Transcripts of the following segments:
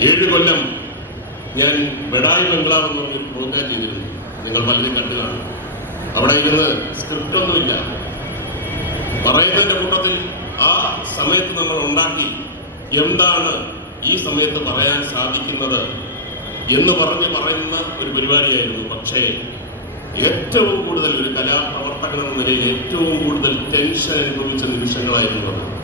ഏഴ് കൊല്ലം ഞാൻ ബെഡായി ബംഗ്ലാവ് എന്ന് പറഞ്ഞൊരു പ്രോഗ്രാം ചെയ്തിരുന്നു. നിങ്ങൾ പലരും കണ്ടു കാണും. അവിടെ ഇരുന്ന് സ്ക്രിപ്റ്റ് ഒന്നുമില്ല. പറയുന്നതിന്റെ കൂട്ടത്തിൽ ആ സമയത്ത് നമ്മൾ ഉണ്ടാക്കി എന്താണ് ഈ സമയത്ത് പറയാൻ സാധിക്കുന്നത് എന്ന് പറഞ്ഞ് പറയുന്ന ഒരു പരിപാടിയായിരുന്നു. പക്ഷേ ഏറ്റവും കൂടുതൽ ഒരു കലാപ്രവർത്തകൻ എന്ന നിലയിൽ ഏറ്റവും കൂടുതൽ ടെൻഷൻ അനുഭവിച്ച നിമിഷങ്ങളായിരുന്നു അത്.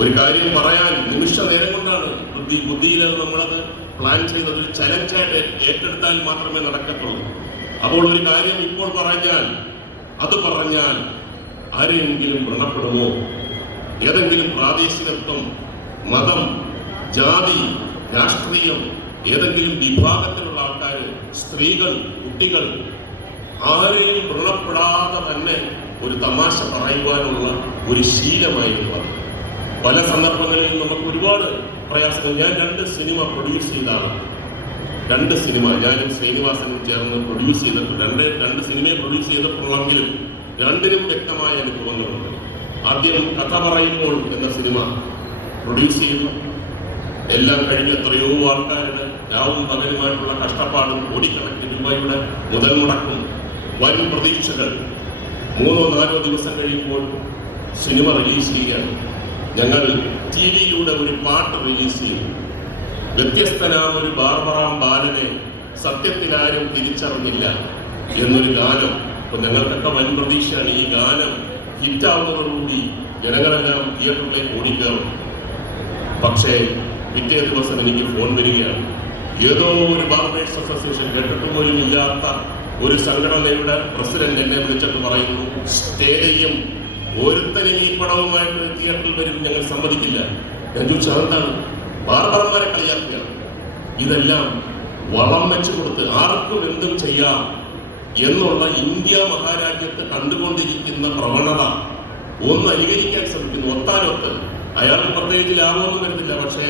ഒരു കാര്യം പറയാൻ നിമിഷ നേരം കൊണ്ടാണ് ബുദ്ധി ബുദ്ധിയിൽ നമ്മളത് പ്ലാൻ ചെയ്തത്. ഒരു ചലഞ്ചായിട്ട് ഏറ്റെടുത്താൽ മാത്രമേ നടക്കത്തുള്ളൂ. അപ്പോൾ ഒരു കാര്യം ഇപ്പോൾ പറഞ്ഞാൽ അത് പറഞ്ഞാൽ ആരെങ്കിലും വ്രണപ്പെടുമോ? ഏതെങ്കിലും പ്രാദേശികത്വം മതം ജാതി രാഷ്ട്രീയം ഏതെങ്കിലും വിഭാഗത്തിലുള്ള ആൾക്കാർ സ്ത്രീകൾ കുട്ടികൾ ആരെയും വ്രണപ്പെടാതെ തന്നെ ഒരു തമാശ പറയുവാനുള്ള ഒരു ശീലമായിരുന്നു അത്. പല സന്ദർഭങ്ങളിൽ നമുക്ക് ഒരുപാട് പ്രയാസങ്ങൾ. ഞാൻ രണ്ട് സിനിമ പ്രൊഡ്യൂസ് ചെയ്താണ്. രണ്ട് സിനിമ. ഞാനും ശ്രീനിവാസനും ചേർന്ന് പ്രൊഡ്യൂസ് ചെയ്തിട്ടുണ്ട്. രണ്ട് രണ്ട് സിനിമയെ പ്രൊഡ്യൂസ് ചെയ്തിട്ടുള്ളെങ്കിലും രണ്ടിനും വ്യക്തമായ അനുഭവങ്ങളുണ്ട്. ആദ്യം കഥ പറയുമ്പോൾ എന്ന സിനിമ പ്രൊഡ്യൂസ് ചെയ്യുന്നു. എല്ലാം കഴിഞ്ഞ എത്രയോ ആൾക്കാരുടെ രാവും പകലുമായിട്ടുള്ള കഷ്ടപ്പാടും കോടിക്കണക്കിന് രൂപയുടെ മുതൽ മുടക്കും വൻ പ്രതീക്ഷകൾ. മൂന്നോ നാലോ ദിവസം കഴിയുമ്പോൾ സിനിമ റിലീസ് ചെയ്യുകയാണ്. ഞങ്ങൾ ടി വിയിലൂടെ ഒരു പാട്ട് റിലീസ് ചെയ്തു. വ്യത്യസ്തനാം ഒരു ബാർബറാം ബാലനെ സത്യത്തിലാരും തിരിച്ചറിഞ്ഞില്ല എന്നൊരു ഗാനം. അപ്പൊ ഞങ്ങൾക്കൊക്കെ വൻ പ്രതീക്ഷയാണ് ഈ ഗാനം ഹിറ്റാവുന്നതോടുകൂടി ജനങ്ങളെല്ലാം തിയേറ്ററിലേക്ക് ഓടിക്കയറും. പക്ഷേ പിറ്റേ ദിവസം എനിക്ക് ഫോൺ വരികയാണ്. ഏതോ ഒരു ബാർബേഴ്സ് അസോസിയേഷൻ കേട്ടിട്ട് പോലും ഇല്ലാത്ത ഒരു സംഘടനയുടെ പ്രസിഡന്റ് എന്നെ വിളിച്ചിട്ട് പറയുന്നു സ്റ്റേഡിയം ഒരുത്തനും ഈ പടവുമായിട്ട് തിയേറ്ററിൽ വരും ഞങ്ങൾ സമ്മതിക്കില്ല. ഞാൻ ചോദിച്ചു അതെന്താണ് ബാർബർമാരെ കളിയാക്കുകയാണ്. ഇതെല്ലാം വളം വെച്ചു കൊടുത്ത് ആർക്കും എന്തും ചെയ്യാം എന്നുള്ള ഇന്ത്യ മഹാരാജ്യത്ത് കണ്ടുകൊണ്ടിരിക്കുന്ന പ്രവണത ഒന്ന് അനുകരിക്കാൻ ശ്രമിക്കുന്നു. ഒത്താനൊത്ത് അയാൾക്ക് പ്രത്യേകിച്ച് ലാഭമൊന്നും വരുന്നില്ല പക്ഷേ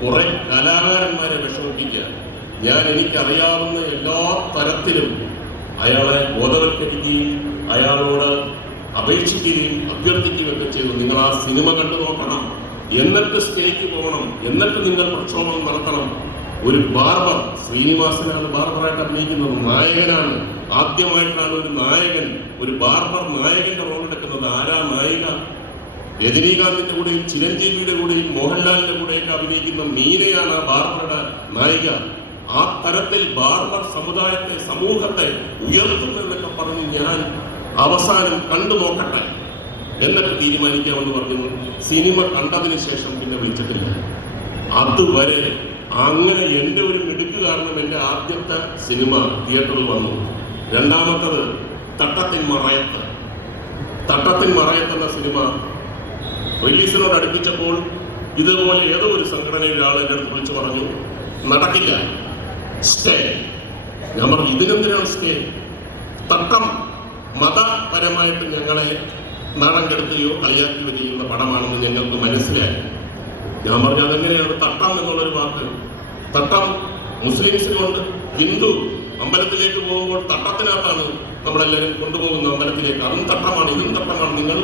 കുറെ കലാകാരന്മാരെ വിഷമിപ്പിക്കുക. ഞാൻ എനിക്കറിയാവുന്ന എല്ലാ തരത്തിലും അയാളെ ബോധവൽക്കരിക്കുകയും അയാളോട് അപേക്ഷിക്കുകയും അഭ്യർത്ഥിക്കുകയൊക്കെ ചെയ്തു. നിങ്ങൾ ആ സിനിമ കണ്ടു നോക്കണം. എന്നിട്ട് സ്റ്റേജിൽ പോകണം. എന്നിട്ട് നിങ്ങൾ പ്രക്ഷോഭം നടത്തണം. ഒരു ബാർബർ ശ്രീനിവാസനാണ് ബാർബറായിട്ട് അഭിനയിക്കുന്നത്. നായകനാണ്. ആദ്യമായിട്ടാണ് ഒരു നായകൻ ഒരു ബാർബർ നായകന്റെ റോൾ എടുക്കുന്നത്. ആരാ നായിക? രജനീകാന്തിന്റെ കൂടെയും ചിരഞ്ജീവിയുടെ കൂടെയും മോഹൻലാലിന്റെ കൂടെയൊക്കെ അഭിനയിക്കുന്ന മീനയാണ് ആ ബാർബറുടെ നായിക. ആ തരത്തിൽ ബാർബർ സമുദായത്തെ സമൂഹത്തെ ഉയർത്തുന്നു എന്നൊക്കെ പറഞ്ഞ് ഞാൻ അവസാനം കണ്ടു നോക്കട്ടെ. എന്നിട്ട് തീരുമാനിക്കാമെന്ന് പറഞ്ഞു. സിനിമ കണ്ടതിന് ശേഷം പിന്നെ വിളിച്ചിട്ടില്ല. അതുവരെ അങ്ങനെ എന്റെ ഒരു മിടുക്ക് കാരണം എന്റെ ആദ്യത്തെ സിനിമ തിയേറ്ററിൽ വന്നു. രണ്ടാമത്തത് തട്ടത്തിൻ മറയത്ത്. തട്ടത്തിൻ മറയത്ത് എന്ന സിനിമ റിലീസിനോട് അടുപ്പിച്ചപ്പോൾ ഇതുപോലെ ഏതോ ഒരു സംഘടനയിലെ ആൾ എന്റെ അടുത്ത് വിളിച്ചു പറഞ്ഞു നടക്കില്ല. സ്റ്റേ. ഞാൻ പറഞ്ഞു ഇതിനെന്തിനാണ് സ്റ്റേ? തട്ടം മതപരമായിട്ട് ഞങ്ങളെ നാടൻ കെടുത്തുകയോ കളിയാക്കുകയോ ചെയ്യുന്ന പടമാണെന്ന് ഞങ്ങൾക്ക് മനസ്സിലായി. ഞാൻ പറഞ്ഞു അതെങ്ങനെയാണ്? തട്ടം എന്നുള്ളൊരു വാക്ക്. തട്ടം മുസ്ലിംസിനുണ്ട്. ഹിന്ദു അമ്പലത്തിലേക്ക് പോകുമ്പോൾ തട്ടത്തിനകത്താണ് നമ്മളെല്ലാവരും കൊണ്ടുപോകുന്ന അമ്പലത്തിലേക്ക്. അതും തട്ടമാണ് ഇതും തട്ടമാണ്. നിങ്ങൾ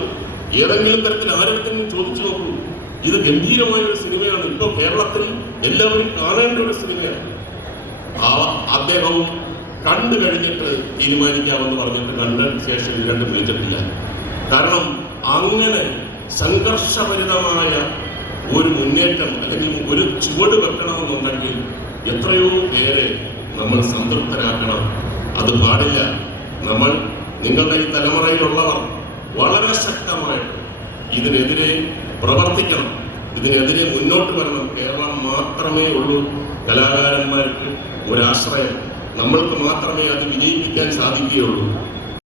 ഏതെങ്കിലും തരത്തിൽ ആരെങ്കിലും ചോദിച്ചു നോക്കൂ. ഇത് ഗംഭീരമായ ഒരു സിനിമയാണ്. ഇപ്പോൾ കേരളത്തിൽ എല്ലാവരും കാണേണ്ട ഒരു സിനിമയാണ്. അദ്ദേഹവും കണ്ടു കഴിഞ്ഞിട്ട് തീരുമാനിക്കാമെന്ന് പറഞ്ഞിട്ട് കണ്ട ശേഷം രണ്ടും വിളിച്ചിട്ടില്ല. കാരണം അങ്ങനെ സംഘർഷഭരിതമായ ഒരു മുന്നേറ്റം അല്ലെങ്കിൽ ഒരു ചുവട് വെക്കണമെന്നുണ്ടെങ്കിൽ എത്രയോ പേരെ നമ്മൾ സംതൃപ്തരാക്കണം. അത് പാടില്ല. നമ്മൾ നിങ്ങളുടെ ഈ തലമുറയിലുള്ളവർ വളരെ ശക്തമായിട്ട് ഇതിനെതിരെ പ്രവർത്തിക്കണം. ഇതിനെതിരെ മുന്നോട്ട് വരണം. കേരളം മാത്രമേ ഉള്ളൂ കലാകാരന്മാർക്ക് ഒരാശ്രയം. നമ്മൾക്ക് മാത്രമേ അത് വിജയിപ്പിക്കാൻ സാധിക്കുകയുള്ളൂ.